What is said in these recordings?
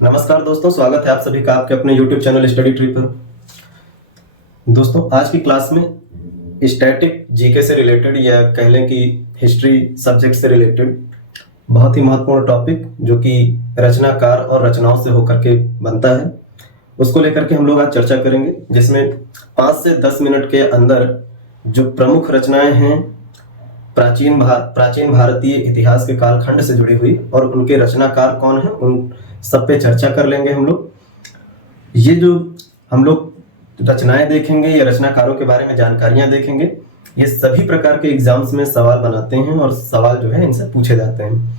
नमस्कार दोस्तों, स्वागत है आप सभी का आपके अपने YouTube चैनल स्टडी ट्री पर। दोस्तों, आज की क्लास में स्टैटिक जीके से रिलेटेड या कह लें कि हिस्ट्री सब्जेक्ट से रिलेटेड बहुत ही महत्वपूर्ण टॉपिक जो कि रचनाकार और रचनाओं से होकर के बनता है, उसको लेकर के हम लोग आज चर्चा करेंगे, जिसमें 5 से 10 मिनट के अंदर जो प्रमुख रचनाएं हैं प्राचीन भारतीय इतिहास के कालखंड से जुड़ी हुई और उनके रचनाकार कौन है, उन सब पे चर्चा कर लेंगे हम लोग। ये जो हम लोग रचनाएं देखेंगे या रचनाकारों के बारे में जानकारियां देखेंगे, ये सभी प्रकार के एग्जाम्स में सवाल बनाते हैं और सवाल जो है इनसे पूछे जाते हैं।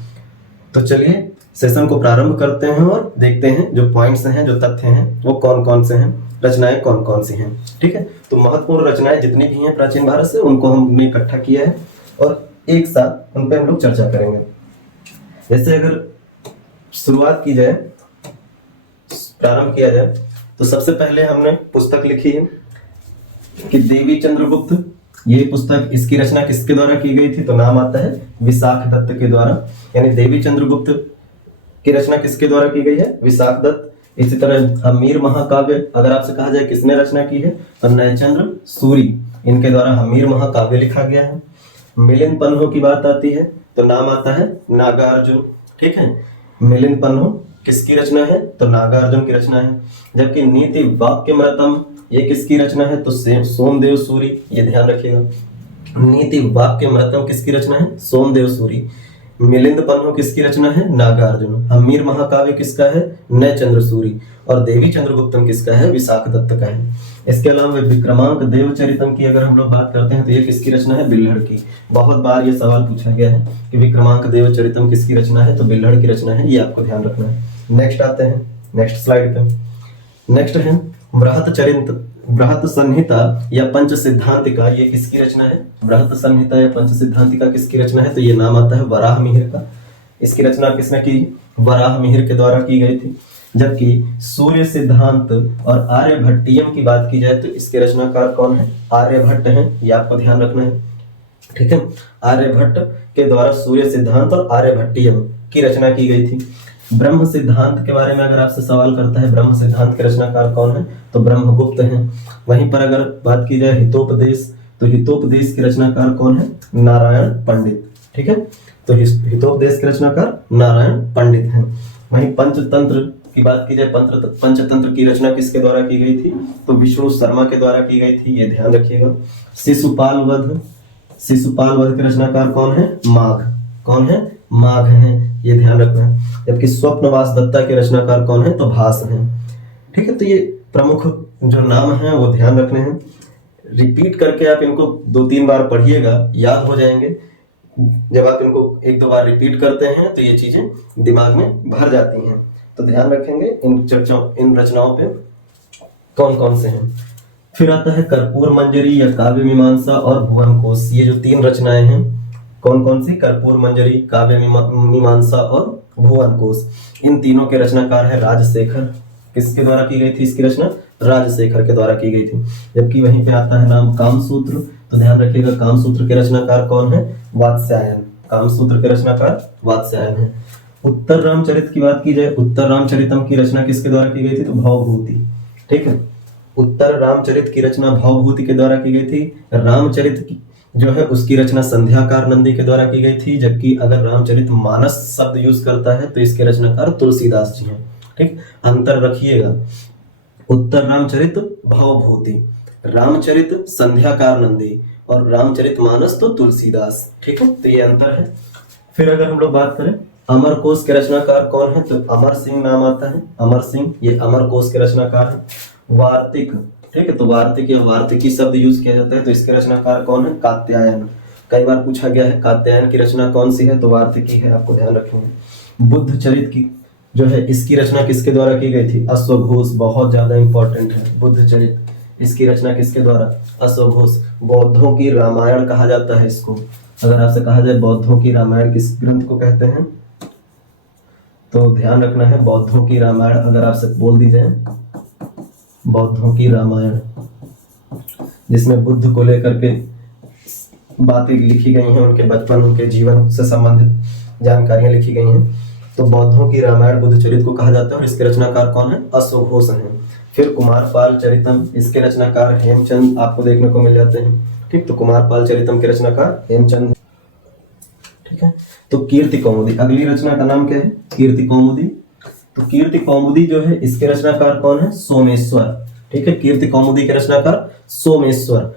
तो चलिए सेशन को प्रारंभ करते हैं और देखते हैं जो पॉइंट्स हैं, जो तथ्य हैं, वो कौन कौन से हैं, रचनाएं कौन कौन सी हैं। ठीक है, तो महत्वपूर्ण रचनाएं जितनी भी हैं प्राचीन भारत से, उनको हमने इकट्ठा किया है और एक साथ उन पे हम लोग चर्चा करेंगे। जैसे अगर शुरुआत की जाए, प्रारंभ किया जाए, तो सबसे पहले हमने पुस्तक लिखी है कि देवी चंद्रगुप्त। ये पुस्तक, इसकी रचना किसके द्वारा की गई थी, तो नाम आता है विशाख दत्त के द्वारा। यानी देवी चंद्रगुप्त की रचना किसके द्वारा की गई है, विशाख दत्त। इसी तरह हमीर महाकाव्य, अगर आपसे कहा जाए किसने रचना की है, तो नयचंद्र सूरी, इनके द्वारा हमीर महाकाव्य लिखा गया है। मिलिंद पन्हो की बात आती है तो नाम आता है नागार्जुन। ठीक है, मिलिंद पन्हो किसकी रचना है, तो नागार्जुन की रचना है। जबकि नीति वाक्यमृतम, ये किसकी रचना है, तो सोमदेव सूरी। ये ध्यान रखिएगा, नीति वाक्यमृतम किसकी रचना है, सोमदेव सूरी। मिलिंद पन्हो किसकी रचना है, नागार्जुन। हमीर महाकाव्य किसका है, नयचंद्र सूरी। और देवी चंद्रगुप्तम किसका है, विशाख दत्त का है। इसके अलावा विक्रमांक देवचरितम की अगर हम लोग बात करते हैं तो ये किसकी रचना है, बिल्हड़ की। बहुत बार ये सवाल पूछा गया है कि विक्रमांक देवचरितम किसकी रचना है, तो बिल्हड़ की रचना है। ये आपको ध्यान रखना है। नेक्स्ट आते हैं, नेक्स्ट स्लाइड पे। नेक्स्ट है बृहत संहिता या पंच सिद्धांतिका। ये किसकी रचना है, बृहत संहिता या पंच सिद्धांतिका किसकी रचना है, तो ये नाम आता है वराह मिहिर का। इसकी रचना किसने की, वराह मिहिर के द्वारा की गई थी। जबकि सूर्य सिद्धांत और आर्यभट्टियम की बात की जाए तो इसके रचनाकार कौन है, आर्यभट्ट हैं। ये आपको ध्यान रखना है। ठीक है, आर्यभट्ट के द्वारा सूर्य सिद्धांत और आर्यभट्टियम की रचना की गई थी। ब्रह्म सिद्धांत के बारे में अगर आपसे सवाल करता है, ब्रह्म सिद्धांत के रचनाकार कौन है, तो ब्रह्मगुप्त हैं। वहीं पर अगर बात की जाए हितोपदेश, तो हितोपदेश के रचनाकार कौन है, नारायण पंडित। ठीक है, तो हितोपदेश के रचनाकार नारायण पंडित हैं। वहीं पंचतंत्र की बात की जाए, पंचतंत्र की रचना किसके द्वारा की गई थी, तो विष्णु शर्मा के द्वारा की गई थी। ये ध्यान रखिएगा। शिशुपाल वध के रचनाकार कौन है, माघ। कौन है, माघ हैं। ये ध्यान रखना है। जबकि स्वप्नवास दत्ता के रचनाकार कौन है, तो भास हैं। ठीक है, तो ये प्रमुख जो नाम हैं वो ध्यान रखने हैं। रिपीट करके आप इनको 2-3 बार पढ़िएगा, याद हो जाएंगे। जब आप इनको 1-2 बार रिपीट करते हैं तो ये चीजें दिमाग में भर जाती हैं। तो ध्यान रखेंगे इन रचनाओं पे कौन कौन से हैं। फिर आता है कर्पूर मंजरी या काव्य मीमांसा और भुवन कोश। ये जो 3 रचनाएं हैं, कौन कौन सी, कर्पूर मंजरी, काव्य मीमांसा और भुवन कोश। इन तीनों के रचनाकार है राजशेखर। किसके द्वारा की गई थी इसकी रचना, राजशेखर के द्वारा की गई थी। जबकि वहीं पे आता है नाम कामसूत्र, तो ध्यान रखिएगा कामसूत्र के रचनाकार कौन है, वात्स्यायन। कामसूत्र के रचनाकार वात्स्यायन है। उत्तर रामचरित की बात की जाए, उत्तर रामचरितम की रचना किसके द्वारा की गई थी, तो भवभूति। ठीक है, उत्तर रामचरित की रचना भवभूति के द्वारा की गई थी। रामचरित जो है उसकी रचना संध्याकार नंदी के द्वारा की गई थी। जबकि अगर रामचरित मानस शब्द यूज करता है तो इसके रचनाकार तुलसीदास जी हैं। ठीक, अंतर रखिएगा। उत्तर रामचरित भवभूति, रामचरित संध्याकार नंदी और रामचरित मानस तो तुलसीदास। ठीक है, तो ये अंतर है। फिर अगर हम लोग बात करें अमर कोश के रचनाकार कौन है, तो अमर सिंह नाम आता है। अमर सिंह ये अमर कोश के रचनाकार है। वार्तिक, ठीक है, तो वार्तिक या वार्तिकी शब्द यूज किया जाता है तो इसके रचनाकार कौन है, कात्यायन। कई बार पूछा गया है कात्यायन की रचना कौन सी है, तो वार्तिकी है। आपको ध्यान रखेंगे। बुद्ध चरित की जो है इसकी रचना किसके द्वारा की गई थी, अश्वघोष। बहुत ज्यादा इंपॉर्टेंट है बुद्ध चरित। इसकी रचना किसके द्वारा, अश्वघोष। बौद्धों की रामायण कहा जाता है इसको। अगर आपसे कहा जाए बौद्धों की रामायण किस ग्रंथ को कहते हैं, तो ध्यान रखना है बौद्धों की रामायण अगर आपसे बोल दी जाए, बौद्धों की रामायण, जिसमें बुद्ध को लेकर के बातें लिखी गई हैं, उनके बचपन, उनके जीवन से संबंधित जानकारियां लिखी गई हैं, तो बौद्धों की रामायण बुद्धचरित को कहा जाता है और इसके रचनाकार कौन है? अश्वघोष हैं। फिर कुमारपाल चरितम, इसके रचनाकार हेमचंद आपको देखने को मिल जाते हैं। ठीक, तो कुमारपाल चरितम के रचनाकार हेमचंद। ठीक है, तो कीर्ति कौमुदी, अगली रचना का नाम क्या है? कीर्ति कौमुदी। तो कीर्ति कौमुदी जो है इसके रचनाकार कौन है? सोमेश्वर। ठीक है, कीर्ति कौमुदी के रचनाकार सोमेश्वर।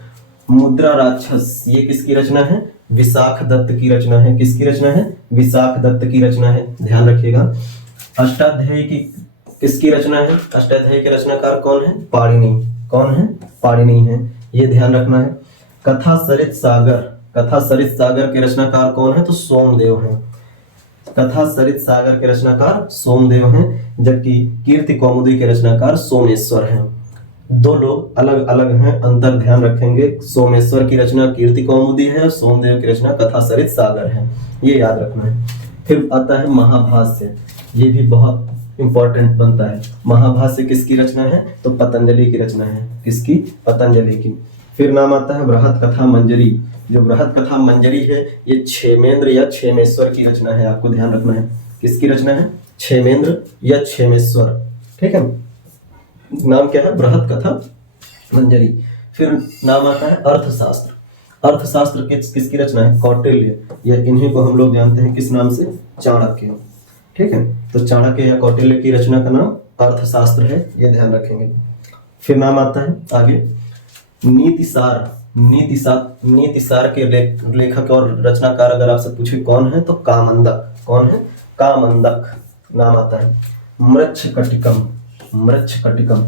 मुद्रा राक्षस, ये किसकी रचना है? विशाख दत्त की रचना है। किसकी रचना है? विशाख दत्त की रचना है, ध्यान रखिएगा। अष्टाध्यायी की किसकी रचना है? अष्टाध्यायी के रचनाकार कौन है? पाणिनि। कौन है? पाणिनि है, ये ध्यान रखना है। कथा सरित सागर, कथा सरित सागर के रचनाकार कौन है? तो सोमदेव हैं। कथा सरित सागर के रचनाकार सोमदेव हैं, जबकि कीर्ति कौमुदी के रचनाकार सोमेश्वर हैं। दो लोग अलग अलग हैं, अंतर ध्यान रखेंगे। सोमेश्वर की रचना कीर्ति कौमुदी है और सोमदेव की रचना कथा सरित सागर है, ये याद रखना है। फिर आता है महाभाष्य, ये भी बहुत इंपॉर्टेंट बनता है। महाभाष्य किसकी रचना है? तो पतंजलि की रचना है। किसकी? पतंजलि की। फिर नाम आता है बृहत कथा मंजरी, जो बृहत कथा मंजरी है ये क्षेमेंद्र या क्षेमेश्वर की रचना है, आपको ध्यान रखना है। किसकी रचना है? क्षेमेंद्र या क्षेमेश्वर। ठीक है, नाम क्या है? बृहत कथा मंजरी। फिर नाम आता है अर्थशास्त्र। अर्थशास्त्र किसकी रचना है? कौटिल्य, या इन्हीं को हम लोग जानते हैं किस नाम से? चाणक्य। ठीक है, तो चाणक्य या कौटिल्य की रचना का नाम अर्थशास्त्र है, ये ध्यान रखेंगे। फिर नाम आता है आगे नीतिसार। नीतिसार के लेखक और रचनाकार अगर आपसे पूछे कौन है, तो कामंदक। कौन है? कामंदक नाम आता है। मृच्छकटिकम, मृच्छकटिकम,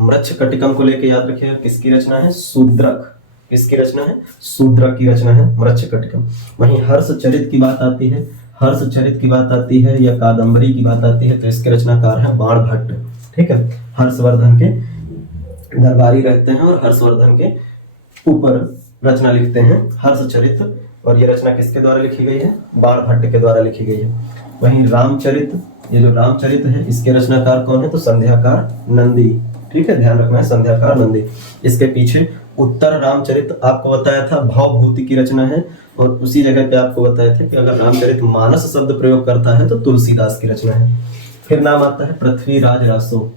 मृच्छकटिकम को लेके याद रखिएगा किसकी रचना है? शूद्रक। किसकी रचना है? शूद्रक की रचना है मृच्छकटिकम। वहीं हर्षचरित की बात आती है, हर्षचरित की बात आती है या कादंबरी की बात आती है, तो इसके रचनाकार है बाणभट्ट। ठीक है, हर्षवर्धन के दरबारी रहते हैं और हर्षवर्धन के ऊपर रचना लिखते हैं हर्षचरित, और ये रचना किसके द्वारा लिखी गई है? बाणभट्ट के द्वारा लिखी गई है। वहीं रामचरित, ये जो रामचरित है इसके रचनाकार कौन है? तो संध्याकार नंदी। ठीक है, ध्यान रखना है, संध्याकार नंदी। इसके पीछे उत्तर रामचरित आपको बताया था भावभूति की रचना है, और उसी जगह पे आपको बताया था कि अगर रामचरित मानस शब्द प्रयोग करता है तो तुलसीदास की रचना है। फिर नाम आता है पृथ्वीराज रासो,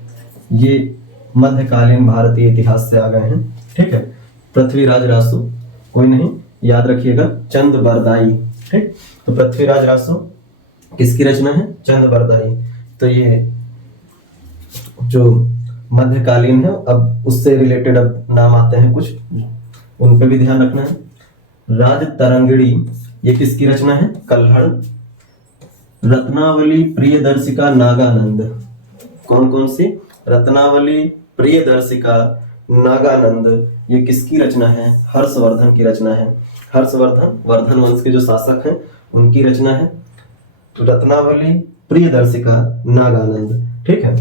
ये मध्यकालीन भारतीय इतिहास से आ गए हैं। ठीक है, पृथ्वीराज रासो कोई नहीं, याद रखिएगा चंद बरदाई। ठीक, तो पृथ्वीराज रासो किसकी रचना है? चंद बरदाई। तो ये जो मध्यकालीन है, अब उससे रिलेटेड अब नाम आते हैं कुछ, उन पे भी ध्यान रखना है। राज तरंगिणी, ये किसकी रचना है? कल्हड़। रत्नावली प्रियदर्शिका नागानंद, कौन कौन सी? रत्नावली, प्रियदर्शिका, नागानंद, ये किसकी रचना है? हर्षवर्धन की रचना है। हर्षवर्धन वर्धन वंश के जो शासक हैं उनकी रचना है। तो रत्नावली, प्रियदर्शिका, नागानंद। ठीक है,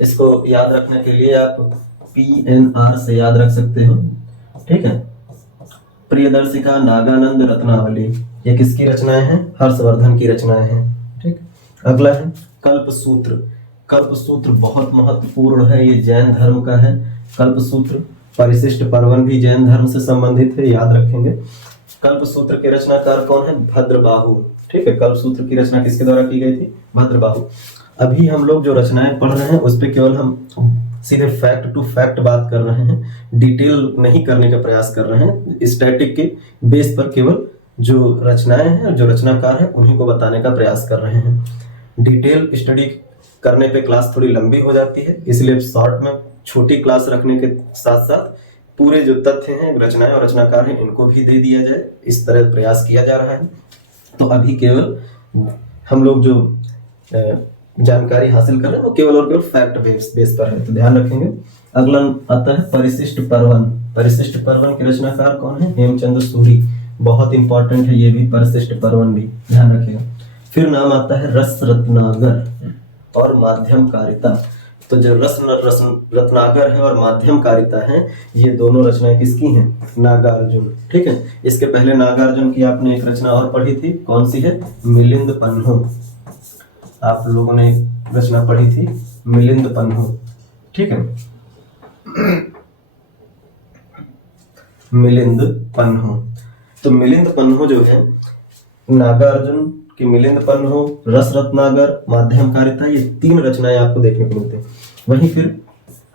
इसको याद रखने के लिए आप PNR से याद रख सकते हो। ठीक है, प्रियदर्शिका, नागानंद, रत्नावली, ये किसकी रचनाएं हैं? हर्षवर्धन की रचनाएं हैं। ठीक, अगला है कल्पसूत्र। कल्पसूत्र बहुत महत्वपूर्ण है, ये जैन धर्म का है। कल्पसूत्र परिशिष्ट पर्वन भी जैन धर्म से संबंधित है, याद रखेंगे। कल्पसूत्र के रचनाकार कौन है? भद्रबाहु। ठीक है, कल्पसूत्र की रचना किसके द्वारा की गई थी? भद्रबाहु। अभी हम लोग जो रचनाएं पढ़ रहे हैं उस पे केवल हम सीधे फैक्ट टू फैक्ट बात कर रहे हैं, डिटेल नहीं करने का प्रयास कर रहे हैं। स्टैटिक के बेस पर केवल जो रचनाएं हैं, जो रचनाकार हैं, उन्हीं को बताने का प्रयास कर रहे हैं। डिटेल स्टडी करने पे क्लास थोड़ी लंबी हो जाती है, इसलिए शॉर्ट में छोटी क्लास रखने के साथ साथ पूरे जो तथ्य हैं, रचनाएं और रचनाकार हैं, इनको भी दे दिया जाए, इस तरह प्रयास किया जा रहा है। तो अभी केवल हम लोग जो जानकारी हासिल कर रहे हैं वो केवल और केवल फैक्ट बेस पर है, तो ध्यान रखेंगे। अगला आता है परिशिष्ट पर्वन। परिशिष्ट पर्वन के रचनाकार कौन है? हेमचंद्र सूरी। बहुत इंपॉर्टेंट है ये भी, परिशिष्ट पर्वन भी ध्यान रखिएगा। फिर नाम आता है रस रत्नागर और माध्यमकारिता। तो जो रत्नागर है और माध्यमकारिता है, ये दोनों रचनाएं किसकी हैं? नागार्जुन। ठीक है, इसके पहले नागार्जुन की आपने एक रचना और पढ़ी थी, कौन सी है? मिलिंद पन्हो। आप लोगों ने रचना पढ़ी थी मिलिंद पन्हो। ठीक है, मिलिंद पन्हो। तो मिलिंद पन्हो जो है नागार्जुन की मिलिंद पन्न हो, रस रत्नाकर, माध्यमकारिता, ये 3 रचनाएं आपको देखने को मिलते हैं। वहीं फिर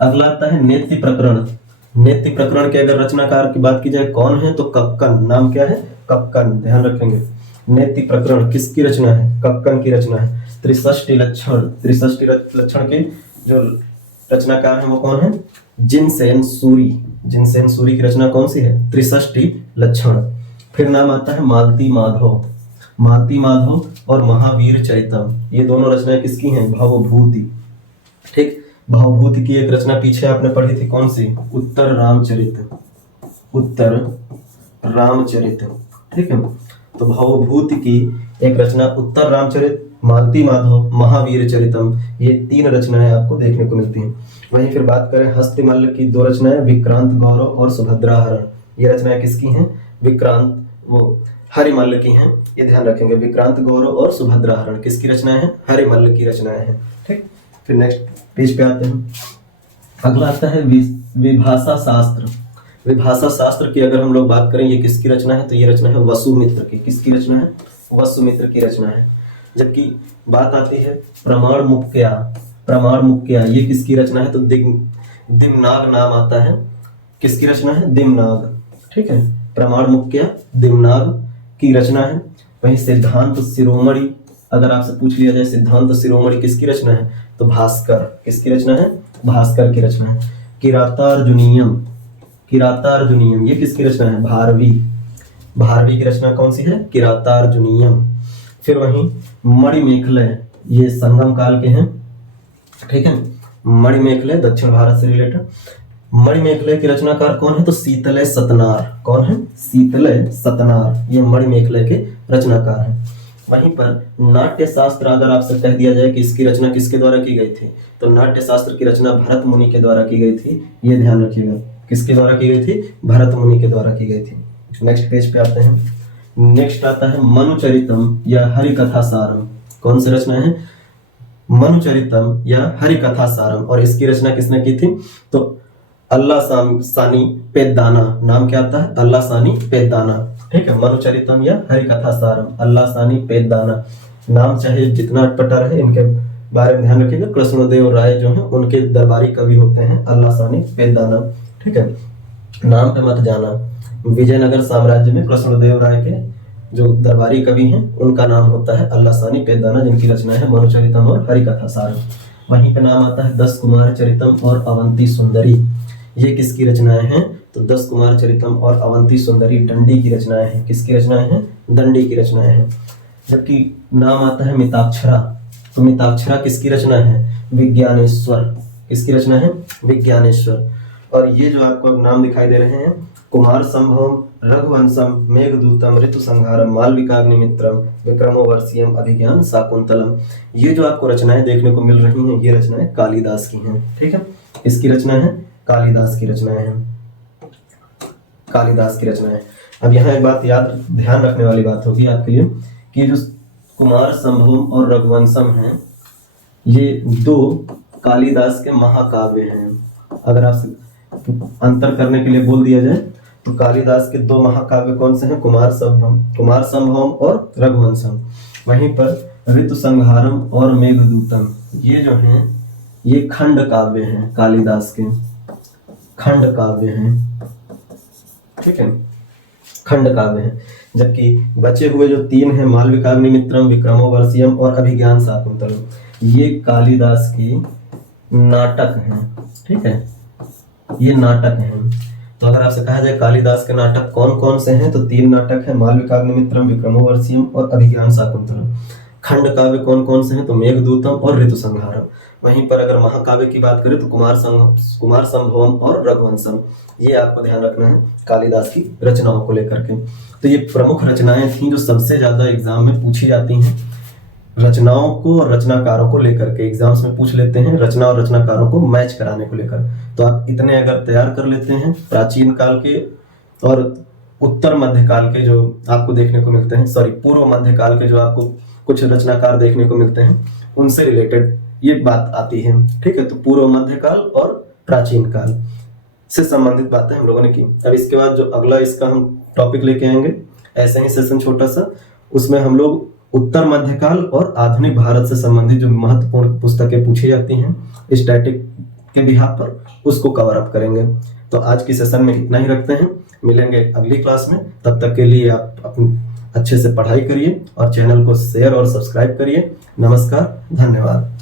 अगला आता है नेत्य प्रकरण। नेत्य प्रकरण के अगर रचनाकार की बात की जाए कौन है तो कक्कन। नाम क्या है? कक्कन, ध्यान रखेंगे। नेत्य प्रकरण किसकी रचना है? कक्कन की रचना है। त्रिषष्टि लक्षण, त्रिषष्टि लक्षण के जो रचनाकार है वो कौन है? जिनसेन सूरी। जिनसेन सूरी की रचना कौन सी है? त्रिषष्टि लक्षण। फिर नाम आता है मालती माधव। मालती माधव और महावीर चरितम, ये दोनों रचनाएं किसकी हैं? भवभूति। ठीक, भवभूति की एक रचना पीछे आपने पढ़ी थी, कौन सी? उत्तर रामचरित। उत्तर रामचरित, ठीक है। तो भवभूति की एक रचना उत्तर रामचरित, मालती माधव, महावीर चरितम, ये 3 रचनाएं आपको देखने को मिलती हैं। वहीं फिर बात करें हस्तिमल्ल की 2 रचनाएं, विक्रांत गौरव और सुभद्राहरण। ये रचनाएं किसकी हैं? विक्रांत वो हरिमल्ल की हैं, ये ध्यान रखेंगे। विक्रांत गौरव और सुभद्राहरण किसकी रचनाएं हैं? हरिमल्ल की रचनाएं हैं, ठीक। फिर नेक्स्ट पेज पे आते हैं। अगला आता है विभाषा शास्त्र। विभाषा शास्त्र की अगर हम लोग बात करें, ये किसकी रचना है? तो ये रचना है वसुमित्र की। किसकी रचना है? वसुमित्र की रचना है। जबकि बात आती है प्रमाण मुक्या। प्रमाण मुक्या ये किसकी रचना है? तो दिमनाग नाम आता है। किसकी रचना है? दिमनाग, ठीक है। प्रमाण मुक्या दिमनाग की रचना है। वहीं सिद्धांत शिरोमणि, अगर आपसे पूछ लिया जाए सिद्धांत शिरोमणि किसकी रचना है? तो भास्कर। किसकी रचना है? भास्कर की रचना है। किरातार्जुनीयम, किरातार्जुनीयम ये किसकी रचना है? भारवी। भारवी की रचना कौन सी है? किरातार्जुनीयम। फिर वहीं मणिमेखलय, ये संगम काल के हैं, ठीक है। मणिमेखलय दक्षिण भारत से रिलेटेड। मणिमेखलय की रचनाकार कौन है? तो शीतलय सतनार। कौन है? शीतलय सतनार, ये मणिमेखलय के रचनाकार हैं। वहीं पर नाट्य शास्त्र अगर आपसे कह दिया जाए कि इसकी रचना किसके द्वारा की गई थी, तो नाट्य शास्त्र की रचना भरत मुनि के द्वारा की गई थी, ये ध्यान रखिएगा। किसके द्वारा की गई थी? भरत मुनि के द्वारा की गई थी। नेक्स्ट पेज पे आते हैं। नेक्स्ट आता है मनुचरितम या हरिकथा सारम। कौन सी रचना है? मनुचरितम या हरिकथा सारम। और इसकी रचना किसने की थी? तो अल्लाह सानी पेदाना। नाम क्या आता है? अल्लाह सानी पेदाना, ठीक है। मनुचरितम या हरिकथा सारम, अल्लाह सानी पेदाना। नाम चाहे जितना अटपटा रहे, इनके बारे में ध्यान रखिएगा। कृष्णदेव राय जो हैं उनके दरबारी कवि होते हैं अल्लाह सानी पेदाना, ठीक है। नाम पे मत जाना। विजयनगर साम्राज्य में कृष्णदेव राय के जो दरबारी कवि हैं उनका नाम होता है अल्लाह सानी पेदाना, जिनकी रचना है मनुचरितम और हरिकथा सारम। वहीं पे नाम आता है 10 कुमार चरितम और अवंती सुंदरी। ये किसकी रचनाएं हैं? तो 10 कुमार चरितम और अवंती सुंदरी दंडी की रचनाएं हैं। किसकी रचनाएं हैं? दंडी की रचनाएं हैं। जबकि नाम आता है मिताक्षरा। तो मिताक्षरा किसकी रचना है? विज्ञानेश्वर। किसकी रचना है? विज्ञानेश्वर। और ये जो आपको अब नाम दिखाई दे रहे हैं, कुमार संभवम, रघुवंशम, मेघदूतम, ऋतु संहारम, मालविकाग्निमित्रम, विक्रमोर्वशीयम, अभिज्ञान शाकुंतलम, ये जो आपको रचनाएं देखने को मिल रही हैं, ये रचनाएं कालिदास की हैं, ठीक है। इसकी रचना है कालिदास की रचनाएं हैं, कालिदास की रचनाएं। अब यहाँ एक बात याद ध्यान रखने वाली बात होगी आपके लिए कि जो कुमार संभवम और रघुवंशम हैं, ये 2 कालिदास के महाकाव्य हैं। अगर आपसे अंतर करने के लिए बोल दिया जाए तो कालिदास के 2 महाकाव्य कौन से हैं? कुमार संभवम और रघुवंशम। वहीं पर ऋतु संहारम और मेघदूतम, ये जो हैं ये खंड काव्य हैं, कालिदास के खंड काव्य हैं, ठीक है, खंड काव्य हैं। जबकि बचे हुए जो 3 हैं, मालविकाग्निमित्रम, विक्रमोर्वशीयम और अभिज्ञान शाकुंतलम, ये कालिदास की नाटक हैं, ठीक है, ये नाटक हैं। तो अगर आपसे कहा जाए कालिदास के नाटक कौन कौन से हैं, तो 3 नाटक हैं, मालविकाग्निमित्रम, विक्रमोर्वशीयम और अभिज्ञान शाकुंतलम। खंड काव्य कौन कौन से हैं? तो मेघदूतम और ऋतु संहारम। वहीं पर अगर महाकाव्य की बात करें तो कुमार संभवम और रघुवंशम। ये आपको ध्यान रखना है कालिदास की रचनाओं को लेकर के। तो ये प्रमुख रचनाएं थी जो सबसे ज्यादा एग्जाम में पूछी जाती हैं। रचनाओं को और रचनाकारों को लेकर के एग्जाम्स में पूछ लेते हैं, रचना और रचनाकारों को मैच कराने को लेकर। तो आप इतने अगर तैयार कर लेते हैं, प्राचीन काल के और उत्तर मध्यकाल के जो आपको देखने को मिलते हैं, सॉरी पूर्व मध्यकाल के जो आपको कुछ रचनाकार देखने को मिलते हैं, उनसे रिलेटेड ये बात आती है, ठीक है। तो पूर्व मध्यकाल और प्राचीन काल से संबंधित बातें हम लोगों ने की। अब इसके बाद जो अगला इसका हम टॉपिक लेके आएंगे, ऐसे ही सेशन छोटा सा, उसमें हम लोग उत्तर मध्यकाल और आधुनिक भारत से संबंधित जो महत्वपूर्ण पुस्तकें पूछी जाती हैं स्टैटिक के बिहार पर, उसको कवर अप करेंगे। तो आज की सेशन में इतना ही रखते हैं, मिलेंगे अगली क्लास में। तब तक के लिए आप अपनी अच्छे से पढ़ाई करिए और चैनल को शेयर और सब्सक्राइब करिए। नमस्कार, धन्यवाद।